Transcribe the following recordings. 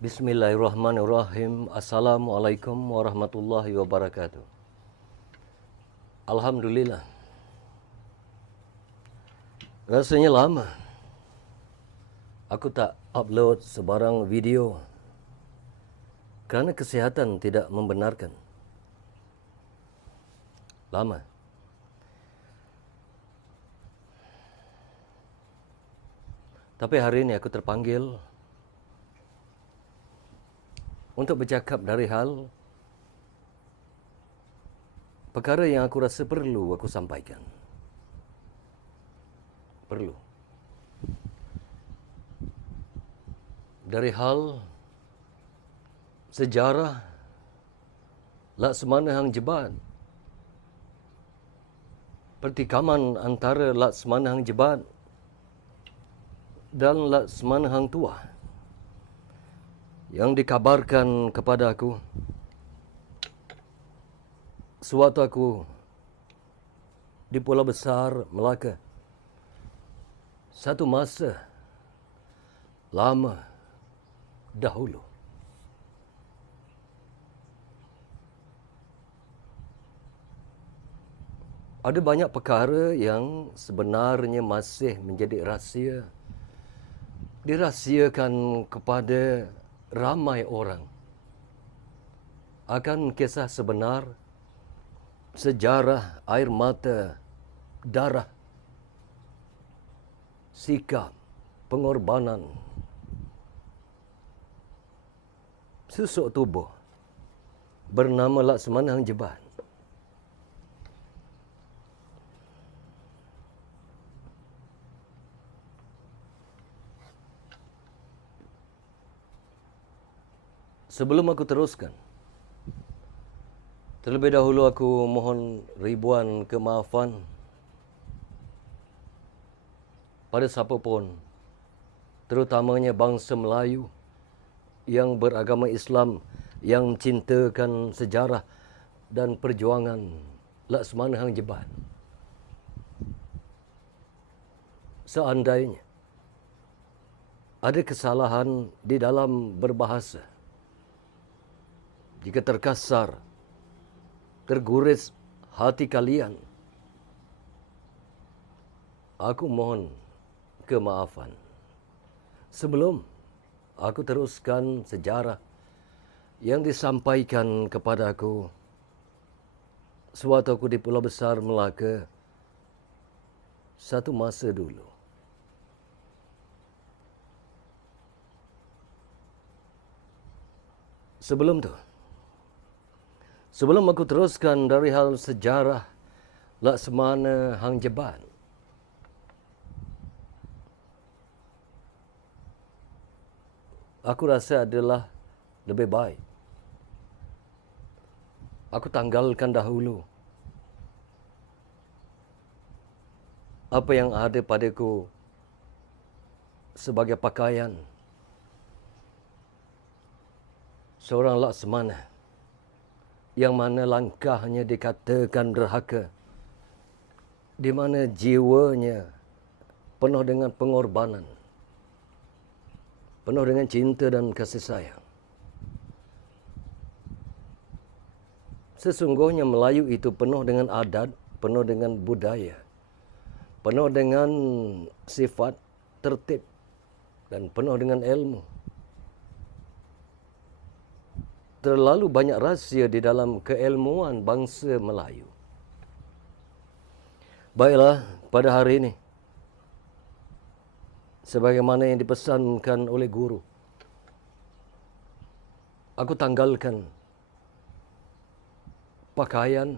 Bismillahirrahmanirrahim. Assalamualaikum warahmatullahi wabarakatuh. Alhamdulillah. Rasanya lama aku tak upload sebarang video kerana kesihatan tidak membenarkan. Lama. Tapi hari ini aku terpanggil untuk bercakap dari hal perkara yang aku rasa perlu aku sampaikan. Perlu. Dari hal sejarah Laksamana Hang Jebat. Pertikaman antara Laksamana Hang Jebat dan Laksamana Hang Tuah yang dikabarkan kepada aku sewaktu aku di Pulau Besar, Melaka. Satu masa lama dahulu. Ada banyak perkara yang sebenarnya masih menjadi rahsia. Dirahsiakan kepada ramai orang akan kisah sebenar, sejarah, air mata, darah, sikap, pengorbanan, susuk tubuh bernama Laksamana Hang Jebat. Sebelum aku teruskan, terlebih dahulu aku mohon ribuan kemaafan pada siapa pun, terutamanya bangsa Melayu yang beragama Islam, yang cintakan sejarah dan perjuangan Laksamana Hang Jebat. Seandainya ada kesalahan di dalam berbahasa, jika terkasar, terguris hati kalian, aku mohon kemaafan. Sebelum aku teruskan sejarah yang disampaikan kepada aku sewaktu aku di Pulau Besar, Melaka, satu masa dulu. Sebelum aku teruskan dari hal sejarah Laksamana Hang Jebat, aku rasa adalah lebih baik aku tanggalkan dahulu apa yang ada padaku sebagai pakaian seorang Laksamana yang mana langkahnya dikatakan derhaka, di mana jiwanya penuh dengan pengorbanan, penuh dengan cinta dan kasih sayang. Sesungguhnya Melayu itu penuh dengan adat, penuh dengan budaya, penuh dengan sifat tertib dan penuh dengan ilmu. Terlalu banyak rahsia di dalam keilmuan bangsa Melayu. Baiklah, pada hari ini, sebagaimana yang dipesankan oleh guru, aku tanggalkan pakaian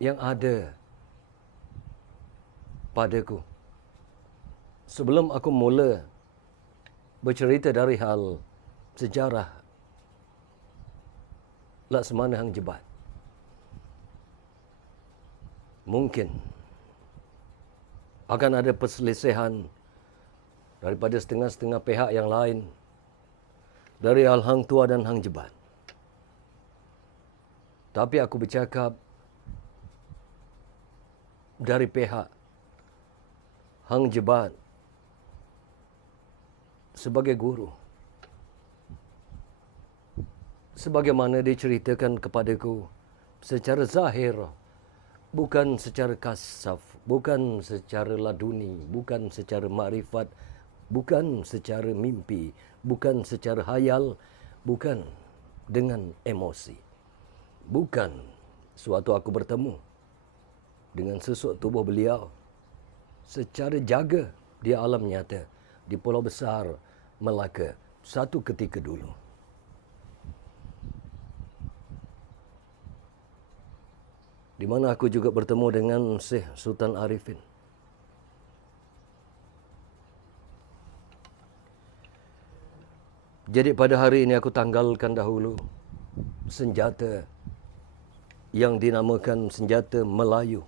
yang ada padaku. Sebelum aku mula bercerita dari hal sejarah Laksamana Hang Jebat, mungkin akan ada perselisihan daripada setengah-setengah pihak yang lain dari hal Hang Tuah dan Hang Jebat. Tapi aku bercakap dari pihak Hang Jebat sebagai guru. sebagaimana diceritakan kepadaku secara zahir, bukan secara kasaf, bukan secara laduni, bukan secara makrifat, bukan secara mimpi, bukan secara hayal, bukan dengan emosi. Bukan suatu aku bertemu dengan sesuk tubuh beliau secara jaga di alam nyata, di Pulau Besar, Melaka, satu ketika dulu. Di mana aku juga bertemu dengan Syekh Sultan Arifin. Jadi pada hari ini aku tanggalkan dahulu senjata yang dinamakan senjata Melayu.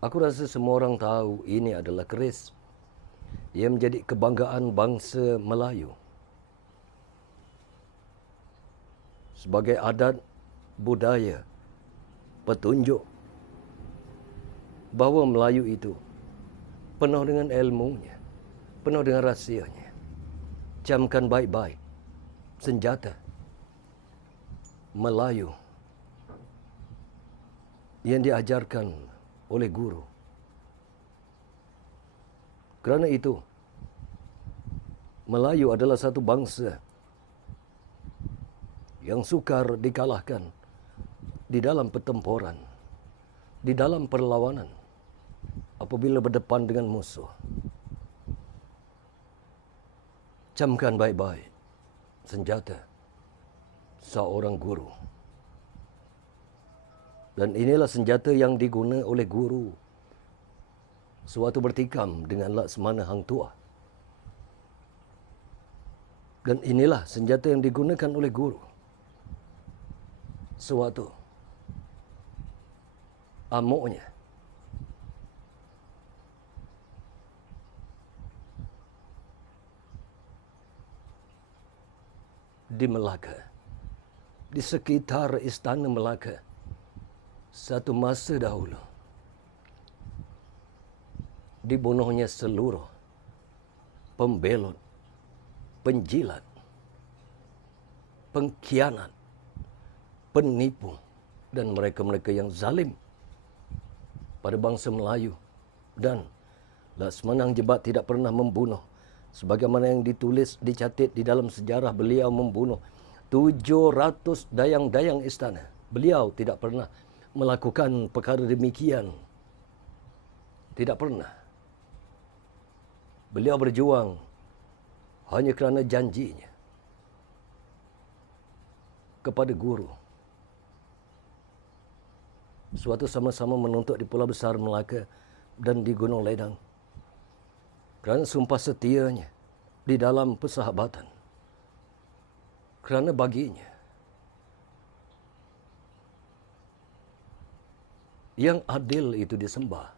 Aku rasa semua orang tahu ini adalah keris yang menjadi kebanggaan bangsa Melayu. Sebagai adat, budaya, petunjuk bahawa Melayu itu penuh dengan ilmunya, penuh dengan rahsianya. Camkan baik-baik senjata Melayu yang diajarkan oleh guru. Kerana itu, Melayu adalah satu bangsa yang sukar dikalahkan di dalam pertempuran, di dalam perlawanan, apabila berdepan dengan musuh. Camkan baik-baik senjata seorang guru. Dan inilah senjata yang digunakan oleh guru sewaktu bertikam dengan Laksmana Hang Tuah. Dan inilah senjata yang digunakan oleh guru sewaktu amuknya di Melaka, di sekitar istana Melaka, satu masa dahulu dibunuhnya seluruh pembelot, penjilat, pengkhianat, penipu dan mereka-mereka yang zalim pada bangsa Melayu. Dan Laksmana Hang Jebat tidak pernah membunuh, sebagaimana yang ditulis, dicatat di dalam sejarah, beliau membunuh 700 dayang-dayang istana. Beliau tidak pernah melakukan perkara demikian. Tidak pernah. Beliau berjuang hanya kerana janjinya kepada guru. Suatu sama-sama menuntut di Pulau Besar Melaka dan di Gunung Ledang. Kerana sumpah setianya di dalam persahabatan. Kerana baginya yang adil itu disembah.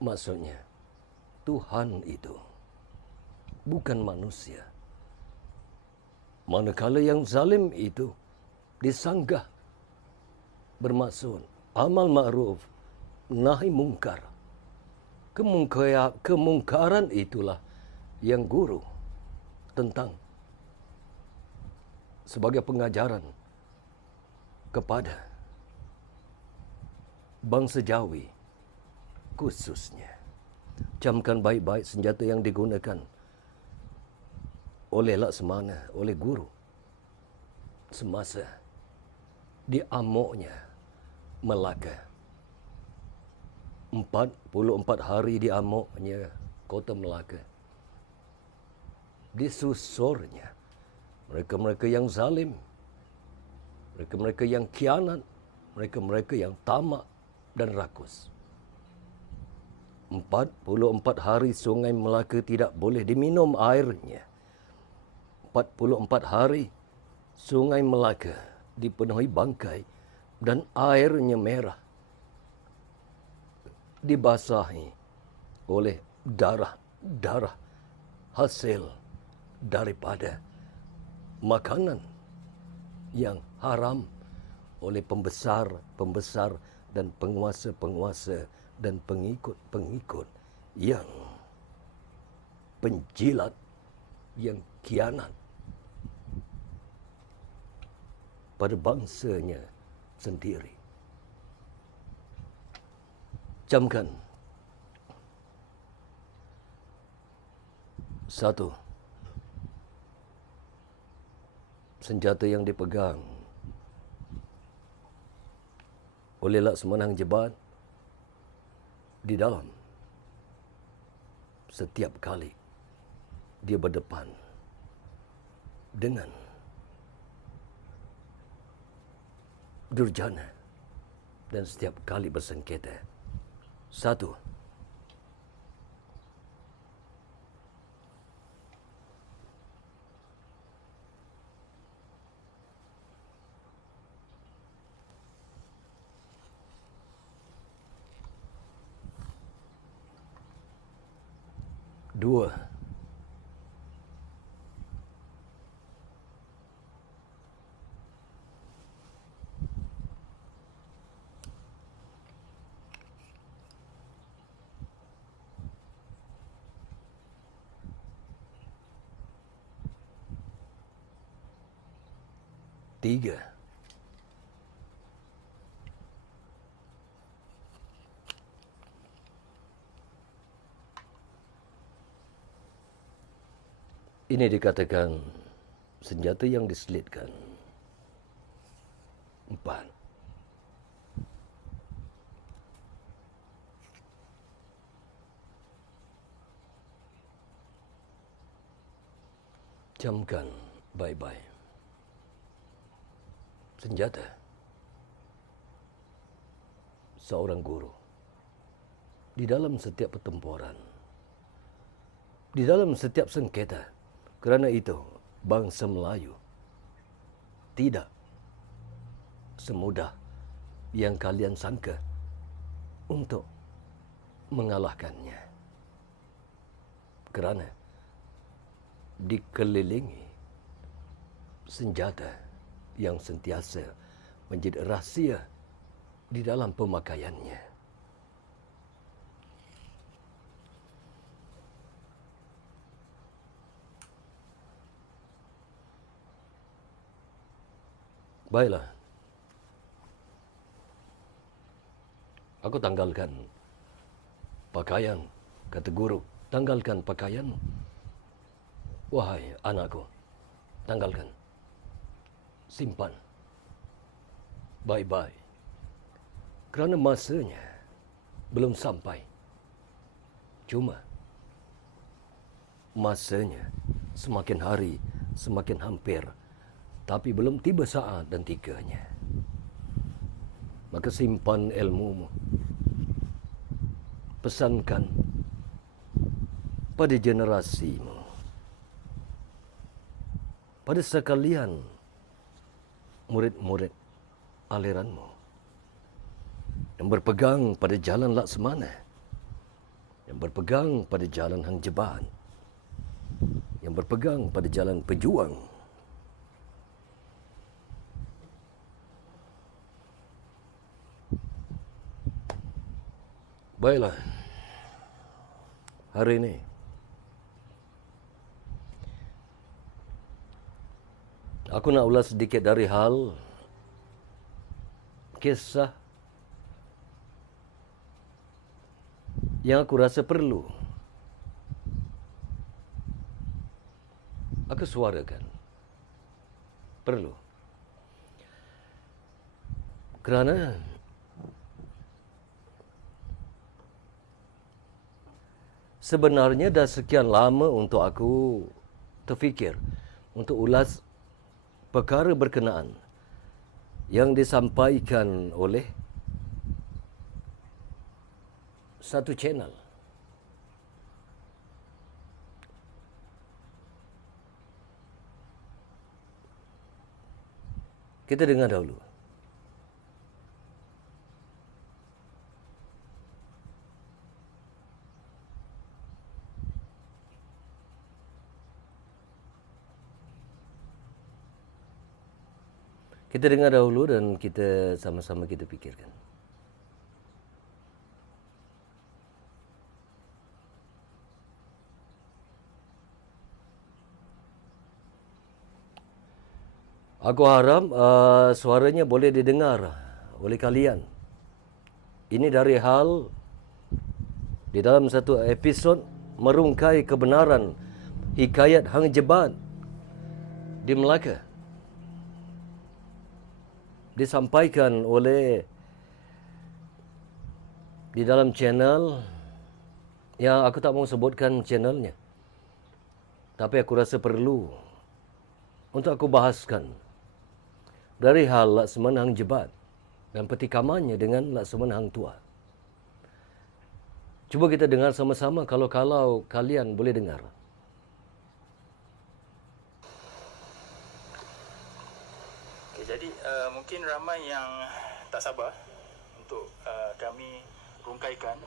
Maksudnya, Tuhan itu bukan manusia. Manakala yang zalim itu disanggah, bermaksud amal ma'ruf, nahi mungkar. Kemungkaran itulah yang guru tentang sebagai pengajaran kepada bangsa Jawi khususnya. Camkan baik-baik senjata yang digunakan oleh Laksmana, oleh guru semasa di amuknya Melaka. 44 hari di amuknya kota Melaka. Disusurnya mereka-mereka yang zalim, mereka-mereka yang khianat, mereka-mereka yang tamak dan rakus. 44 hari sungai Melaka tidak boleh diminum airnya. 44 hari sungai Melaka dipenuhi bangkai dan airnya merah, dibasahi oleh darah hasil daripada makanan yang haram oleh pembesar dan penguasa-penguasa dan pengikut-pengikut yang penjilat, yang khianat pada bangsanya sendiri. Camkan. Satu, senjata yang dipegang oleh Laksamana Jebat di dalam setiap kali dia berdepan dengan Durjana dan setiap kali bersengketa. Satu, dua, tiga, ini dikatakan senjata yang diselitkan. Empat, camkan baik-baik. Senjata seorang guru di dalam setiap pertempuran, di dalam setiap sengketa. Kerana itu, bangsa Melayu tidak semudah yang kalian sangka untuk mengalahkannya. Kerana dikelilingi senjata yang sentiasa menjadi rahsia di dalam pemakaiannya. Baiklah. Aku tanggalkan pakaian, kata guru. Tanggalkan pakaian. Wahai anakku, tanggalkan. Simpan. Baik-baik. Kerana masanya belum sampai. Cuma masanya semakin hari semakin hampir. Tapi belum tiba saat dan tikanya. Maka simpan ilmumu. Pesankan pada generasimu. Pada sekalian murid-murid aliranmu. Yang berpegang pada jalan Laksamana. Yang berpegang pada jalan Hang Jebat. Yang berpegang pada jalan pejuang. Baiklah, hari ini aku nak ulas sedikit dari hal kisah yang aku rasa perlu aku suarakan. Perlu. Kerana sebenarnya dah sekian lama untuk aku terfikir untuk ulas perkara berkenaan yang disampaikan oleh satu channel. Kita dengar dahulu. Kita dengar dahulu dan kita sama-sama kita fikirkan. Aku harap suaranya boleh didengar oleh kalian. Ini dari hal di dalam satu episod merungkai kebenaran hikayat Hang Jebat di Melaka. Disampaikan oleh di dalam channel yang aku tak mau sebutkan channelnya. Tapi aku rasa perlu untuk aku bahaskan dari hal Laksamana Hang Jebat dan petikamannya dengan Laksamana Hang Tuah. Cuba kita dengar sama-sama kalau kalian boleh dengar. Okay, jadi mungkin ramai yang tak sabar untuk kami rungkaikan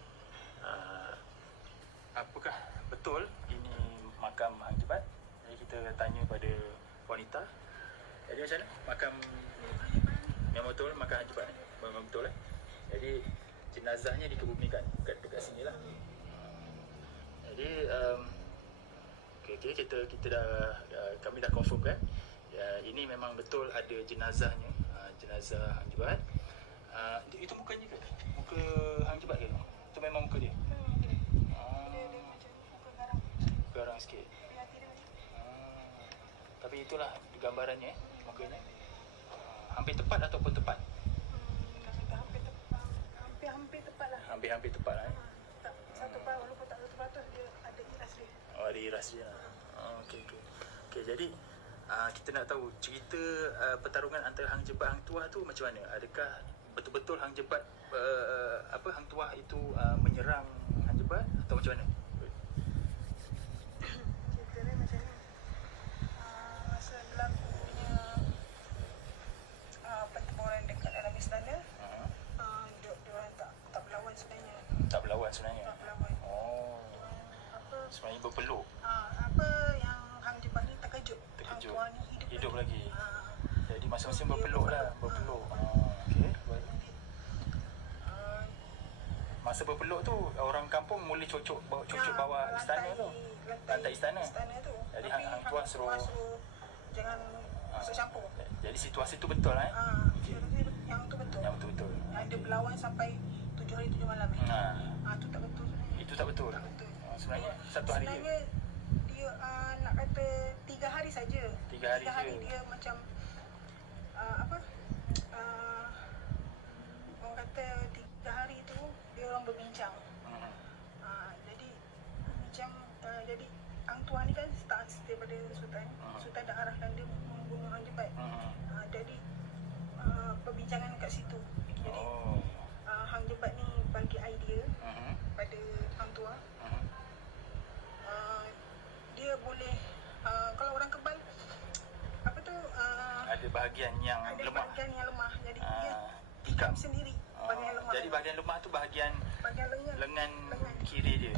apakah betul ini makam Hang Jebat. Jadi kita tanya pada wanita. Jadi macam mana makam yang betul makam Hang Jebat ni? Memang betul Jadi jenazahnya dikebumikan dekat sini lah. Jadi okay, kita dah kami dah confirm kan. Ini memang betul ada jenazahnya, jenazah Hang Jebat. Itu mukanya ke? Muka Hang Jebat ke? Itu memang muka dia? Garang sikit. Tapi itulah gambarannya mukanya. Hampir tepat ataupun tepat? Hampir tepat lah. Hampir tepat lah. Satu part walaupun tak 100% dia ada iras dia. Oh, ada iras dia. Okey, jadi kita nak tahu cerita pertarungan antara Hang Jebat Hang Tuah tu macam mana? Adakah betul-betul Hang Jebat Hang Tuah itu menyerang Hang Jebat atau macam mana? Cerita ni macam ni. Masa berlakunya pertempuran dekat dalam istana, diorang tak berlawan sebenarnya. Tak berlawan sebenarnya. Tak berlawan. Oh. Sebenarnya berpeluk. Apa yang Hang Jebat ni terkejut. Hang Tuah ni Hidup lagi. Jadi masing-masing berpeluk lah, berpeluk. Okey, baik. Masa berpeluk tu orang kampung mula cocok bawah istana tu. Lantai istana. Jadi Hang Tuah suruh jangan masuk campur. Jadi situasi tu betul Yang tu betul. Yang tu betul. Yang dia berlawan sampai 7 hari 7 malam tu tak betul sebenarnya. Itu tak betul. Tak betul. Sebenarnya satu hari sebenarnya dia nak kata 3 hari saja. 3 hari dia macam orang kata 3 hari tu dia orang berbincang. Jadi macam jadi Hang Tuah ni kan start daripada Sultan. Sultan dah arahkan dia membunuh Hang Jebat. Jadi perbincangan kat situ. Jadi Hang Jebat ni bagi idea pada Hang Tuah. Dia boleh kalau orang kebal ada bahagian yang ada lemah. bahagian yang lemah. Jadi dia tikam sendiri bahagian lemah. Jadi bahagian lemah tu bahagian lengan kiri dia.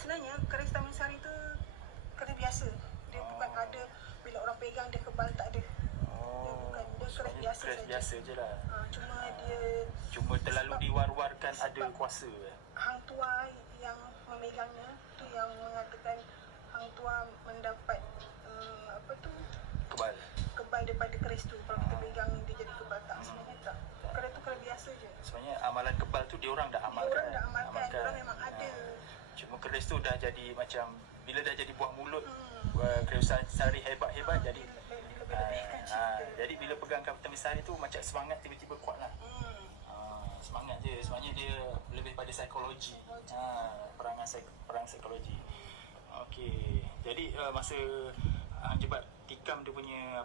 Sebenarnya keris Taman Sari tu keris biasa. Dia bukan ada bila orang pegang dia kebal, tak ada. Dia bukan, dia keris biasa saja. Biasa je lah. Cuma terlalu diwar-warkan ada kuasa. Hang Tuah yang memegangnya tu yang mengatakan Hang Tuah mendapat kebal daripada keris tu. Kalau kita pegang dia jadi kebal, tak, sebenarnya tak. Keris tu keris biasa je. Sebenarnya amalan kebal tu diorang dah amalkan. Diorang memang ada. Cuma keris tu dah jadi macam bila dah jadi buah mulut keris sari hebat-hebat jadi jadi bila pegang Taman Sari tu macam semangat tiba-tiba kuat lah. Semangat je. Sebenarnya dia lebih pada psikologi. Perang psikologi. Okey. Jadi masa Hang Jebat tikam dia punya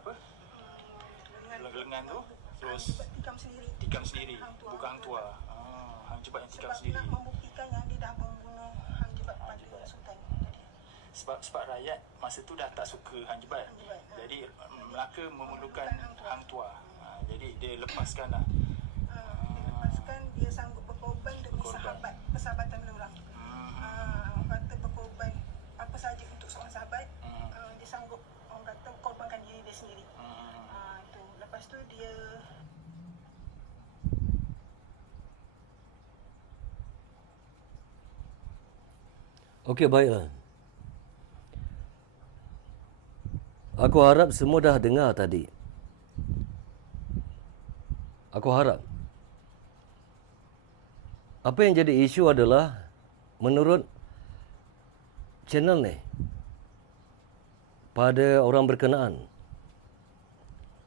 lengan tu, terus tikam sendiri. Bukan Hang Tuah. Hang Jebat yang tikam sendiri. Sebab nak membuktikan yang dia dah membunuh Hang Jebat pada Sultan. Sebab rakyat masa tu dah tak suka Hang Jebat. Jadi Melaka memerlukan Hang Tuah. Jadi dia lepaskan lah. Dia sanggup berkorban demi sahabat, persahabatan orang. Kata berkorban apa saja untuk seorang sahabat. Dia sanggup orang kata korbankan diri dia sendiri. Tu lepas tu dia Okey, baiklah. Aku harap semua dah dengar tadi. Aku harap. Apa yang jadi isu adalah menurut channel ni pada orang berkenaan,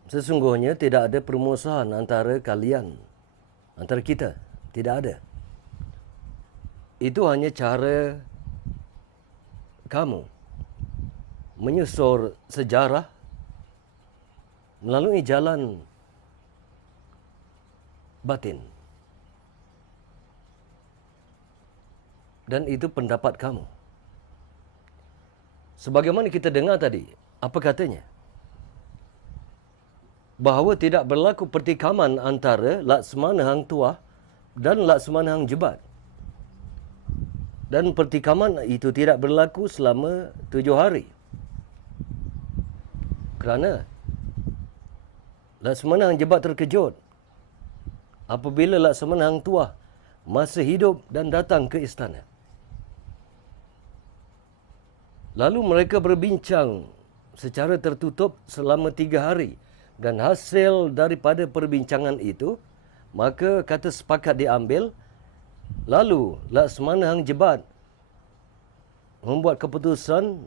sesungguhnya tidak ada permusuhan antara kalian, antara kita. Tidak ada. Itu hanya cara kamu menyusur sejarah melalui jalan batin. Dan itu pendapat kamu. Sebagaimana kita dengar tadi, apa katanya? Bahawa tidak berlaku pertikaman antara Laksmana Hang Tuah dan Laksmana Hang Jebat. Dan pertikaman itu tidak berlaku selama 7 hari. Kerana Laksmana Hang Jebat terkejut apabila Laksmana Hang Tuah masih hidup dan datang ke istana. Lalu mereka berbincang secara tertutup selama 3 hari. Dan hasil daripada perbincangan itu, maka kata sepakat diambil. Lalu Laksmana Hang Jebat membuat keputusan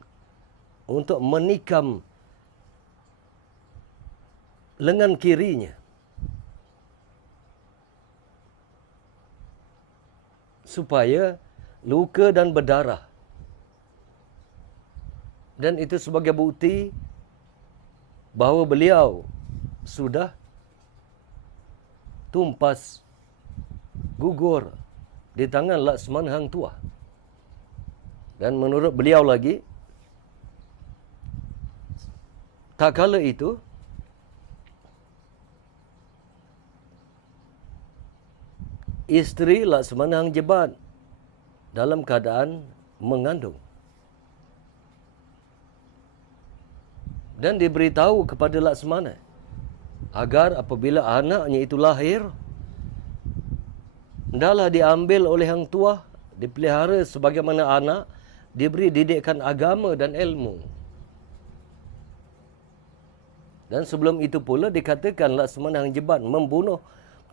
untuk menikam lengan kirinya. Supaya luka dan berdarah. Dan itu sebagai bukti bahawa beliau sudah tumpas gugur di tangan Laksmana Hang Tuah. Dan menurut beliau lagi, tak kala itu isteri Laksmana Hang Jebat dalam keadaan mengandung. Dan diberitahu kepada Laksmana agar apabila anaknya itu lahir, hendaklah diambil oleh Hang Tuah, dipelihara sebagaimana anak, diberi didikan agama dan ilmu. Dan sebelum itu pula dikatakan Laksmana Hang Jebat membunuh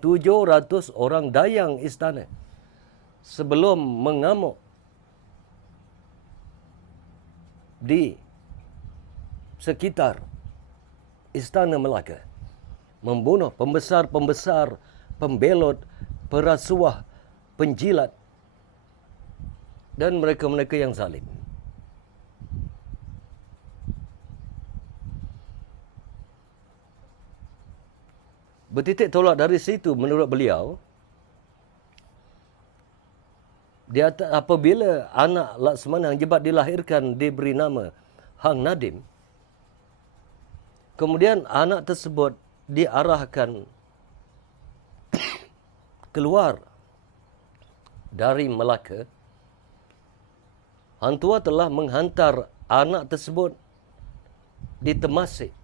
700 orang dayang istana sebelum mengamuk di sekitar Istana Melaka. Membunuh pembesar-pembesar, pembelot, perasuah, penjilat dan mereka-mereka yang zalim. Bertitik tolak dari situ menurut beliau, apabila anak Laksmana Hang Jebat dilahirkan diberi nama Hang Nadim, kemudian anak tersebut diarahkan keluar dari Melaka. Hang Tuah telah menghantar anak tersebut di Temasek,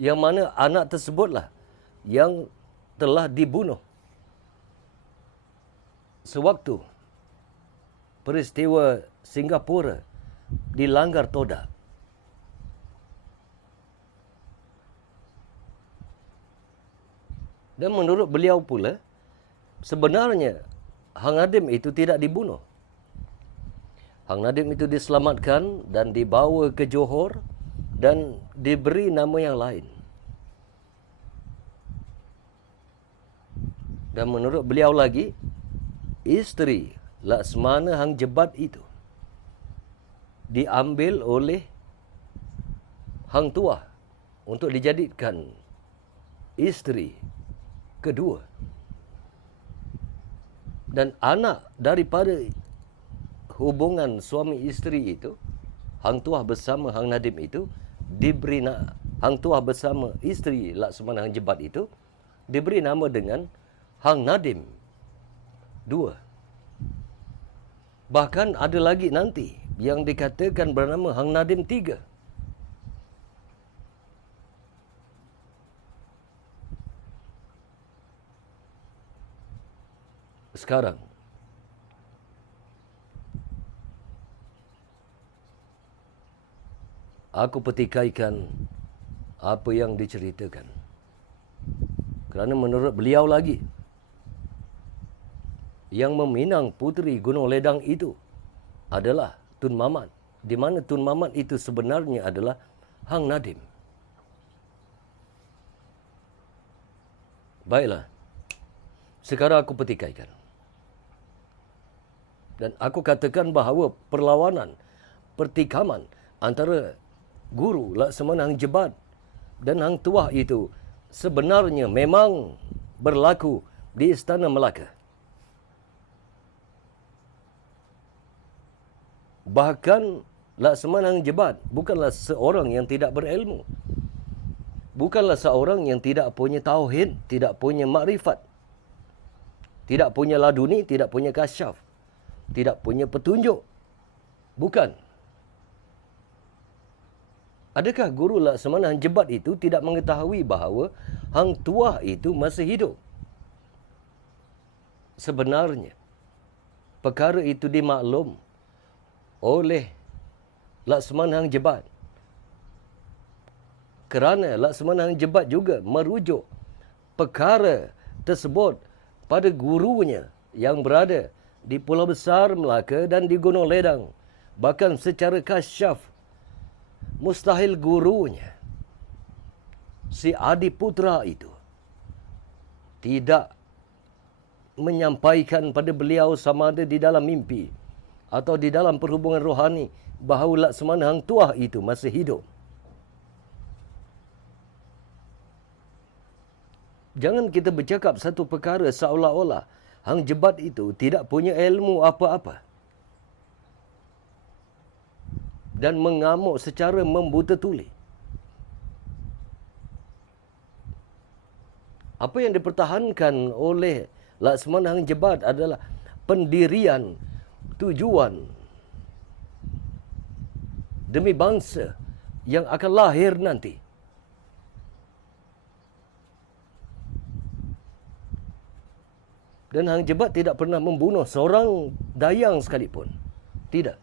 yang mana anak tersebutlah yang telah dibunuh sewaktu peristiwa Singapura dilanggar Todak. Dan menurut beliau pula, sebenarnya Hang Nadim itu tidak dibunuh. Hang Nadim itu diselamatkan dan dibawa ke Johor dan diberi nama yang lain. Dan menurut beliau lagi, isteri Laksmana Hang Jebat itu diambil oleh Hang Tuah untuk dijadikan isteri kedua. Dan anak daripada hubungan suami isteri itu, Hang Tuah bersama Hang Nadim itu, diberi Hang Tuah bersama isteri Laksmana Hang Jebat itu, diberi nama dengan Hang Nadim II. Bahkan ada lagi nanti yang dikatakan bernama Hang Nadim III. Sekarang, aku petikaikan apa yang diceritakan. Kerana menurut beliau lagi, yang meminang puteri Gunung Ledang itu adalah Tun Mamat. Di mana Tun Mamat itu sebenarnya adalah Hang Nadim. Baiklah. Sekarang aku petikaikan. Dan aku katakan bahawa perlawanan, pertikaman antara Guru Laksamana Hang Jebat dan Hang Tuah itu sebenarnya memang berlaku di Istana Melaka. Bahkan Laksamana Hang Jebat bukanlah seorang yang tidak berilmu. Bukanlah seorang yang tidak punya tauhid, tidak punya makrifat. Tidak punya laduni, tidak punya kasyaf. Tidak punya petunjuk. Bukan. Adakah Guru Laksamana Hang Jebat itu tidak mengetahui bahawa Hang Tuah itu masih hidup? Sebenarnya, perkara itu dimaklum oleh Laksamana Hang Jebat. Kerana Laksamana Hang Jebat juga merujuk perkara tersebut pada gurunya yang berada di Pulau Besar Melaka dan di Gunung Ledang. Bahkan secara kasyaf, mustahil gurunya, si Adiputra itu, tidak menyampaikan pada beliau sama ada di dalam mimpi atau di dalam perhubungan rohani bahawa Laksamana Hang Tuah itu masih hidup. Jangan kita bercakap satu perkara seolah-olah Hang Jebat itu tidak punya ilmu apa-apa dan mengamuk secara membuta tuli. Apa yang dipertahankan oleh Laksamana Hang Jebat adalah pendirian tujuan demi bangsa yang akan lahir nanti. Dan Hang Jebat tidak pernah membunuh seorang dayang sekalipun. Tidak.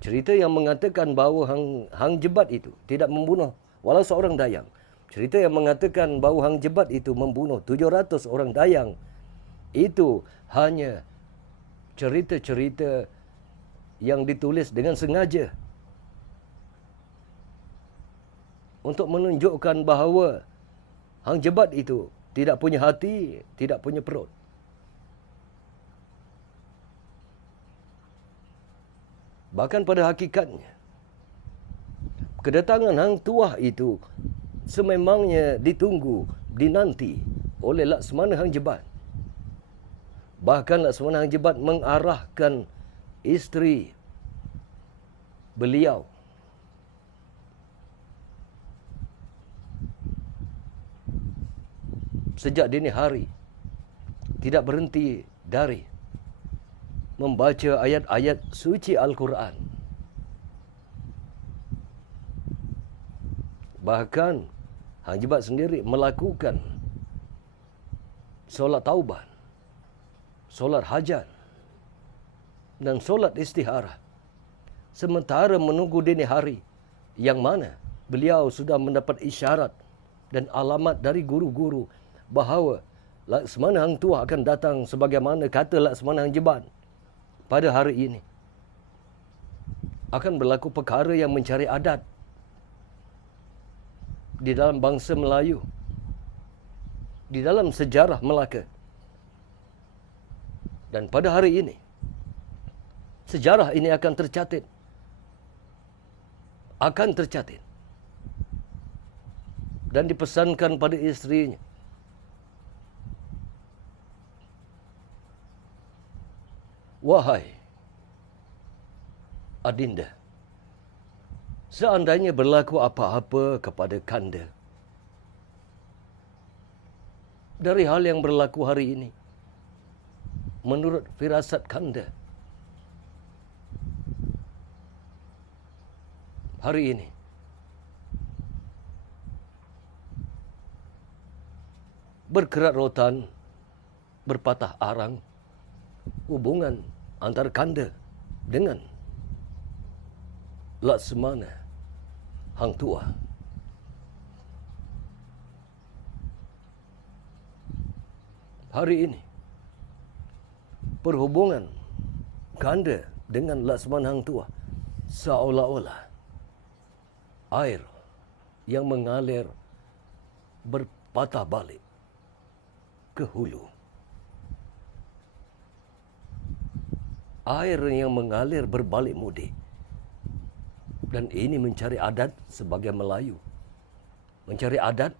Cerita yang mengatakan bahawa Hang Jebat itu tidak membunuh walau seorang dayang. Cerita yang mengatakan bahawa Hang Jebat itu membunuh 700 orang dayang. Itu hanya cerita-cerita yang ditulis dengan sengaja untuk menunjukkan bahawa Hang Jebat itu tidak punya hati, tidak punya perut. Bahkan pada hakikatnya, kedatangan Hang Tuah itu sememangnya ditunggu, dinanti oleh Laksamana Hang Jebat. Bahkan Laksamana Hang Jebat mengarahkan isteri beliau sejak dini hari, tidak berhenti dari membaca ayat-ayat suci Al-Quran. Bahkan Hang Jebat sendiri melakukan solat taubat, solat hajat dan solat istikharah sementara menunggu dini hari yang mana beliau sudah mendapat isyarat dan alamat dari guru-guru bahawa Laksamana Hang Tuah akan datang sebagaimana kata Laksamana Hang Jebat. Pada hari ini akan berlaku perkara yang mencari adat di dalam bangsa Melayu, di dalam sejarah Melaka. Dan pada hari ini, sejarah ini akan tercatat. Dan dipesankan pada isterinya. Wahai Adinda, seandainya berlaku apa-apa kepada Kanda dari hal yang berlaku hari ini, menurut firasat Kanda, hari ini berkerak rotan, berpatah arang hubungan antara Kanda dengan Laksamana Hang Tuah. Hari ini perhubungan Kanda dengan Laksamana Hang Tuah seolah-olah air yang mengalir berpatah balik ke hulu. Air yang mengalir berbalik mudi. Dan ini mencari adat sebagai Melayu. Mencari adat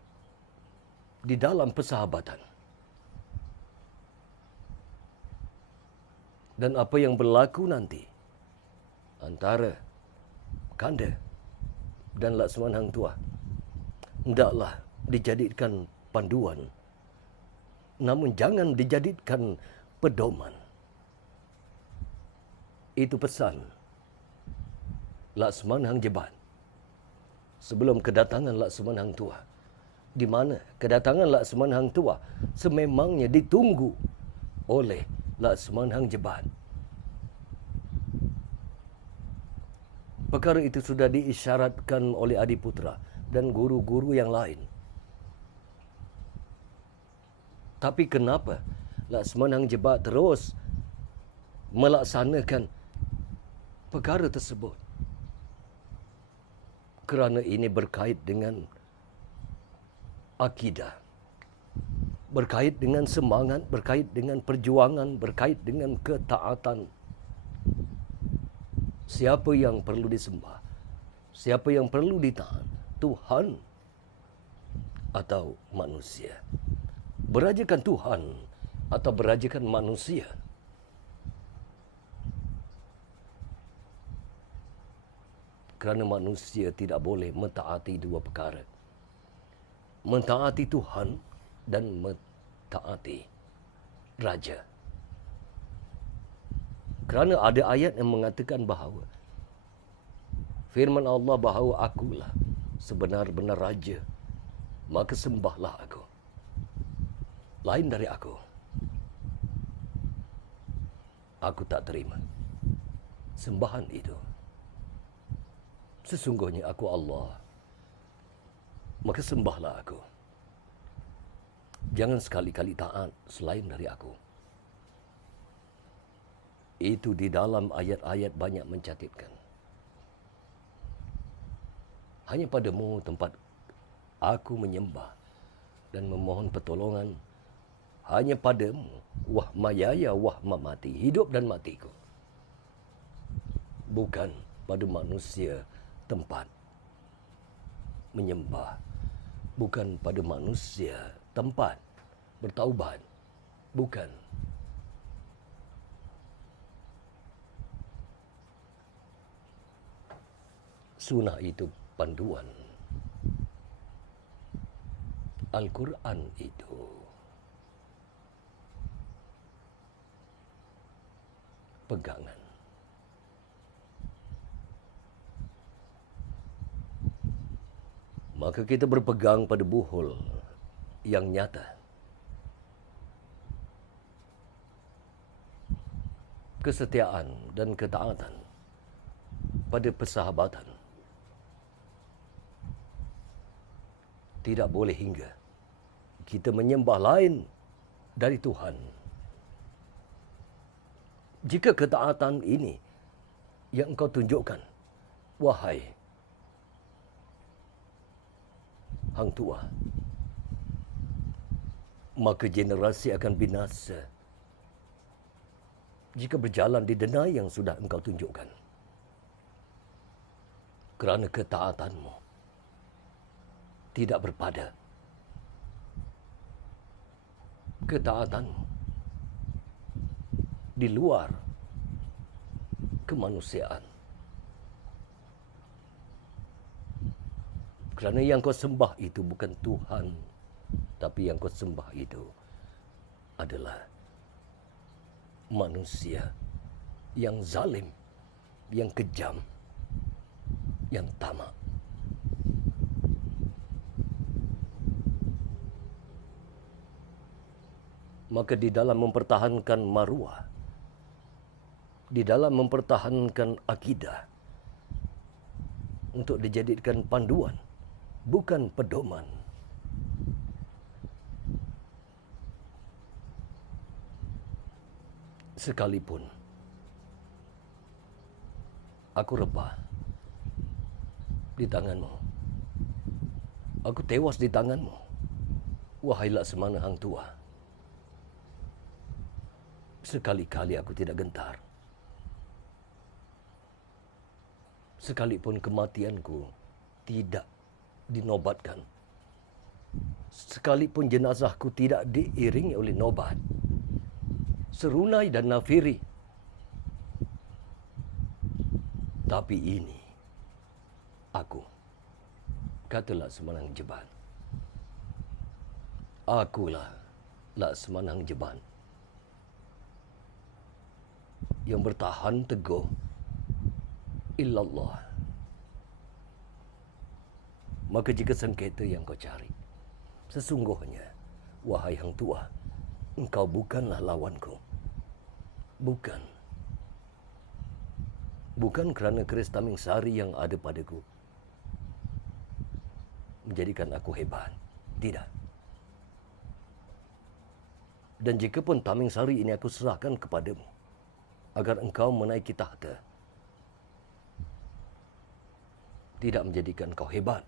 di dalam persahabatan. Dan apa yang berlaku nanti antara Kanda dan Laksamana Hang Tuah hendaklah dijadikan panduan, namun jangan dijadikan pedoman. Itu pesan Laksamana Hang Jebat sebelum kedatangan Laksamana Hang Tuah, di mana kedatangan Laksamana Hang Tuah sememangnya ditunggu oleh Laksamana Hang Jebat. Perkara itu sudah diisyaratkan oleh Adiputra dan guru-guru yang lain. Tapi kenapa Laksamana Hang Jebat terus melaksanakan perkara tersebut? Kerana ini berkait dengan akidah, berkait dengan semangat, berkait dengan perjuangan, berkait dengan ketaatan. Siapa yang perlu disembah? Siapa yang perlu ditaat? Tuhan atau manusia? Berajakan Tuhan atau berajakan manusia? Kerana manusia tidak boleh mentaati dua perkara. Mentaati Tuhan dan mentaati raja. Kerana ada ayat yang mengatakan bahawa firman Allah bahawa akulah sebenar-benar raja, maka sembahlah aku. Lain dari aku tak terima sembahan itu. Sesungguhnya aku Allah, maka sembahlah aku. Jangan sekali-kali taat selain dari aku. Itu di dalam ayat-ayat banyak mencatatkan. Hanya padamu tempat aku menyembah dan memohon pertolongan. Hanya padamu, wah mayaya, wah mamati, hidup dan matiku. Bukan pada manusia tempat menyembah. Bukan pada manusia tempat bertaubat. Bukan. Sunnah itu panduan. Al-Quran itu pegangan. Maka kita berpegang pada buhul yang nyata. Kesetiaan dan ketaatan pada persahabatan. Tidak boleh hingga kita menyembah lain dari Tuhan. Jika ketaatan ini yang engkau tunjukkan, wahai Hang Tuah, maka generasi akan binasa jika berjalan di denai yang sudah engkau tunjukkan. Kerana ketaatanmu tidak berpada. Ketaatanmu di luar kemanusiaan. Kerana yang kau sembah itu bukan Tuhan, tapi yang kau sembah itu adalah manusia yang zalim, yang kejam, yang tamak. Maka di dalam mempertahankan maruah, di dalam mempertahankan akidah, untuk dijadikan panduan, bukan pedoman. Sekalipun aku rebah di tanganmu, aku tewas di tanganmu, wahai Laksamana Hang Tuah. Sekali-kali aku tidak gentar. Sekalipun kematianku tidak dinobatkan, sekalipun jenazahku tidak diiringi oleh nobat, serunai dan nafiri, tapi ini aku, kata Laksamana Hang Jeban. Akulah Laksamana Hang Jeban yang bertahan teguh illallah. Maka jika sengketa yang kau cari, sesungguhnya, wahai Hang Tuah, engkau bukanlah lawanku. Bukan. Bukan kerana keris Tamingsari yang ada padaku menjadikan aku hebat. Tidak. Dan jika pun Tamingsari ini aku serahkan kepadamu, agar engkau menaiki tahta, tidak menjadikan kau hebat.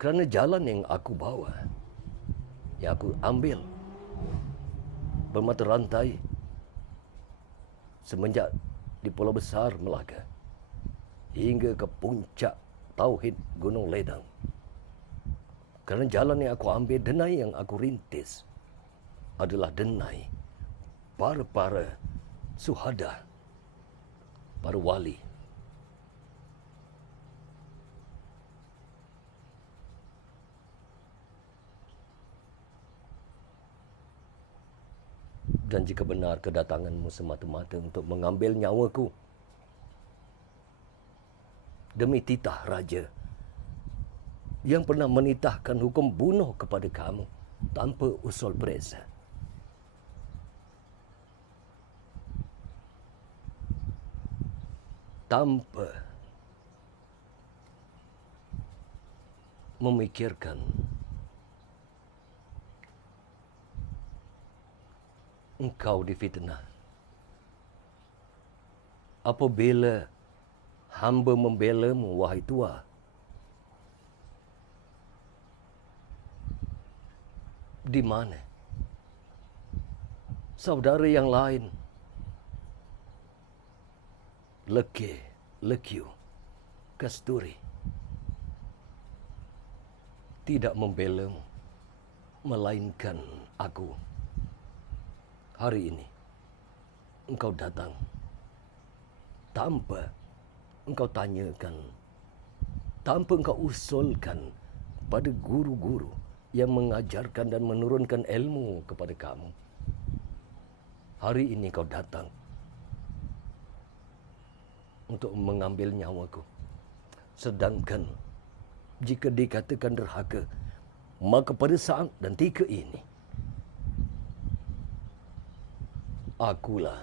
Kerana jalan yang aku bawa, yang aku ambil bermata rantai semenjak di Pulau Besar Melaka hingga ke puncak Tauhid Gunung Ledang. Kerana jalan yang aku ambil, denai yang aku rintis adalah denai para suhada, para wali. Dan jika benar kedatanganmu semata-mata untuk mengambil nyawaku demi titah raja yang pernah menitahkan hukum bunuh kepada kamu tanpa usul pereza, tanpa memikirkan engkau difitnah. Apabila hamba membelamu, wahai Tuah, di mana saudara yang lain, Leke, Lekyu, Kasturi, tidak membelamu, melainkan aku. Hari ini engkau datang tanpa engkau tanyakan, tanpa engkau usulkan pada guru-guru yang mengajarkan dan menurunkan ilmu kepada kamu. Hari ini kau datang untuk mengambil nyawaku. Sedangkan jika dikatakan derhaka, maka pada saat dan ketika ini akulah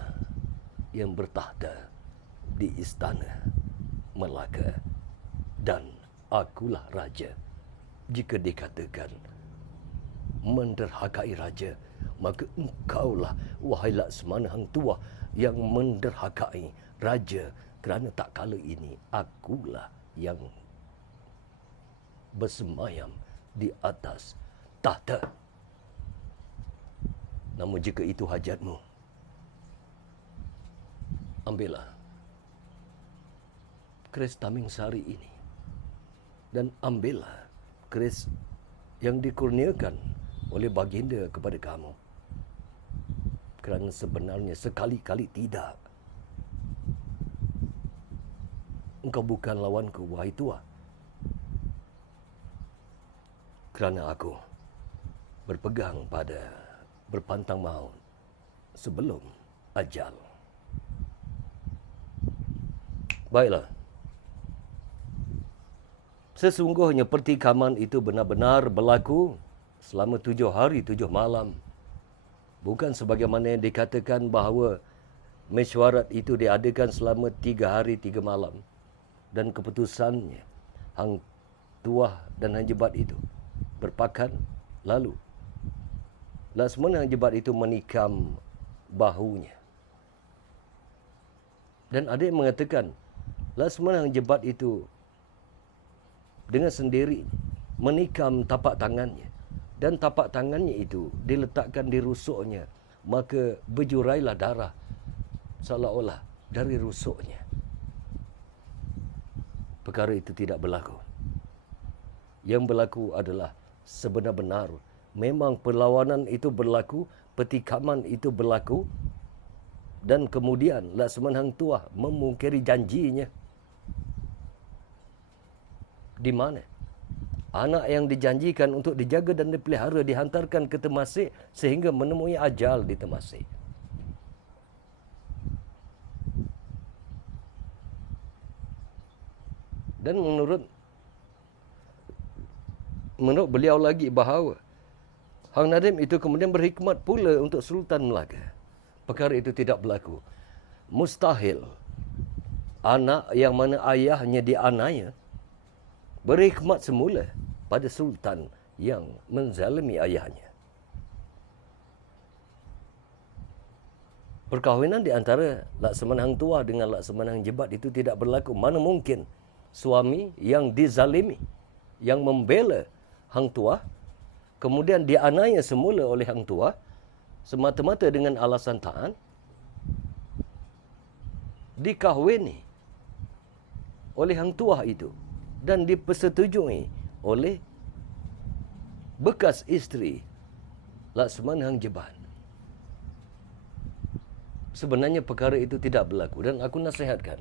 yang bertahta di istana Melaka dan akulah raja. Jika dikatakan menderhakai raja, maka engkaulah, wahai Laksamana Hang Tuah, yang menderhakai raja, kerana tak kala ini akulah yang bersemayam di atas tahta. Namun jika itu hajatmu, ambillah keris Tamingsari ini dan ambillah keris yang dikurniakan oleh baginda kepada kamu. Kerana sebenarnya sekali-kali tidak, engkau bukan lawanku, wahai Tuah. Kerana aku berpegang pada berpantang maut sebelum ajal. Baiklah. Sesungguhnya pertikaman itu benar-benar berlaku selama 7 hari 7 malam. Bukan sebagaimana yang dikatakan bahawa mesyuarat itu diadakan selama 3 hari 3 malam. dan keputusannya, Hang Tuah dan Hang Jebat itu berpakat, lalu Laksmana Hang Jebat itu menikam bahunya. Dan ada yang mengatakan Laksmana Hang Jebat itu dengan sendiri menikam tapak tangannya, dan tapak tangannya itu diletakkan di rusuknya, maka berjurailah darah seolah-olah dari rusuknya. Perkara itu tidak berlaku. Yang berlaku adalah sebenar-benar memang perlawanan itu berlaku, petikaman itu berlaku, dan kemudian Laksmana Hang Tuah memungkiri janjinya. Di mana anak yang dijanjikan untuk dijaga dan dipelihara dihantarkan ke Temasek sehingga menemui ajal di Temasek. Dan menurut beliau lagi bahawa Hang Nadim itu kemudian berhikmat pula untuk Sultan Melaka. Perkara itu tidak berlaku. Mustahil anak yang mana ayahnya dianiaya berhikmat semula pada Sultan yang menzalimi ayahnya. Perkahwinan di antara Laksmana Hang Tuah dengan Laksmana Hang Jebat itu tidak berlaku. Mana mungkin suami yang dizalimi, yang membela Hang Tuah, kemudian dianiaya semula oleh Hang Tuah semata-mata dengan alasan taat, dikahwini oleh Hang Tuah itu dan dipersetujui oleh bekas isteri Laksmana Hang Jebat. Sebenarnya perkara itu tidak berlaku, dan aku nasihatkan,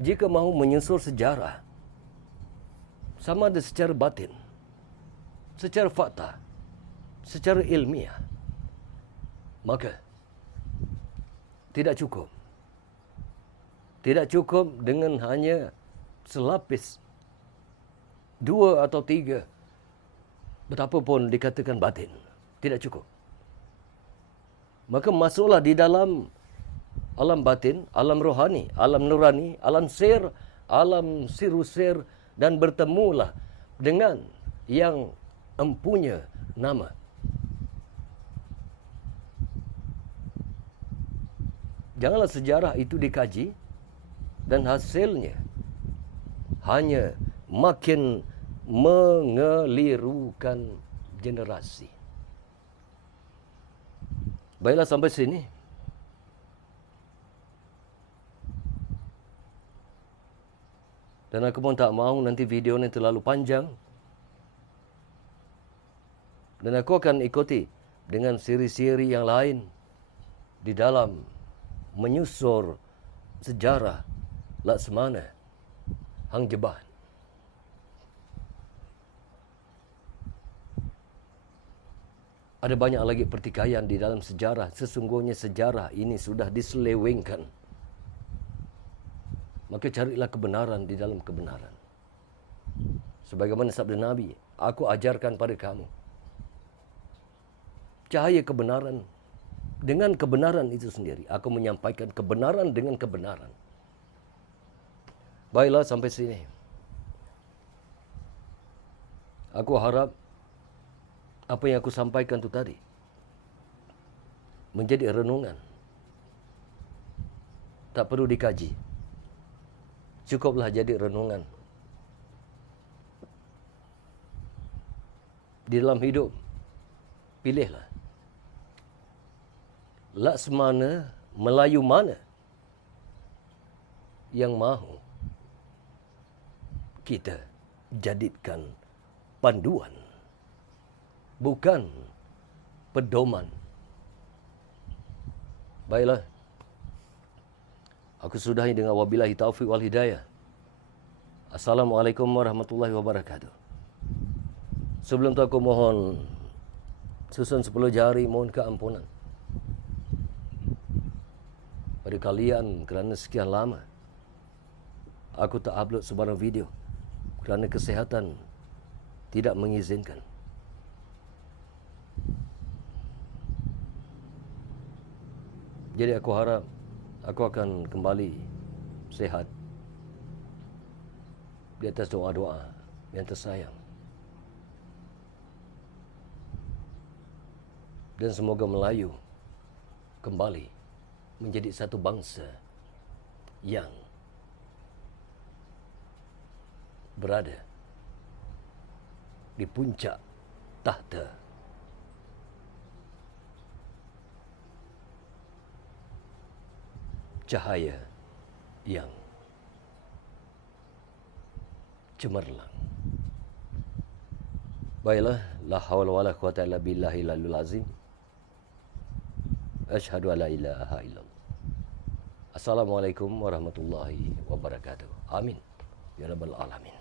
jika mahu menyusul sejarah, sama ada secara batin, secara fakta, secara ilmiah, maka tidak cukup. Tidak cukup dengan hanya selapis, 2 atau 3, betapapun dikatakan batin. Tidak cukup. Maka masuklah di dalam alam batin, alam rohani, alam nurani, alam sir, alam sirusir, dan bertemulah dengan yang empunya nama. Janganlah sejarah itu dikaji dan hasilnya hanya makin mengelirukan generasi. Baiklah, sampai sini. Dan aku pun tak mahu nanti video ini terlalu panjang. Dan aku akan ikuti dengan siri-siri yang lain di dalam menyusur sejarah Laksmana Hang Jebat. Ada banyak lagi pertikaian di dalam sejarah. Sesungguhnya sejarah ini sudah diselewengkan. Maka carilah kebenaran di dalam kebenaran. Sebagaimana sabda Nabi, aku ajarkan pada kamu cahaya kebenaran. Dengan kebenaran itu sendiri, aku menyampaikan kebenaran dengan kebenaran. Baiklah, sampai sini. Aku harap apa yang aku sampaikan itu tadi menjadi renungan. Tak perlu dikaji. Cukuplah jadi renungan. Di dalam hidup, pilihlah. Laksmana Melayu mana yang mahu kita jadikan panduan, bukan pedoman. Baiklah. Aku sudahi dengan wabillahi taufiq wal hidayah. Assalamualaikum warahmatullahi wabarakatuh. Sebelum tu aku mohon susun 10 jari mohon keampunan pada kalian kerana sekian lama aku tak upload sebarang video kerana kesihatan tidak mengizinkan. Jadi aku harap aku akan kembali sehat di atas doa-doa yang tersayang. Dan semoga Melayu kembali menjadi satu bangsa yang berada di puncak tahta cahaya yang cemerlang. Baiklah, la haula wala quwata illa billahil aliyil azim. Asyhadu an la ilaha illallah. Assalamualaikum warahmatullahi wabarakatuh. Amin ya rabbal alamin.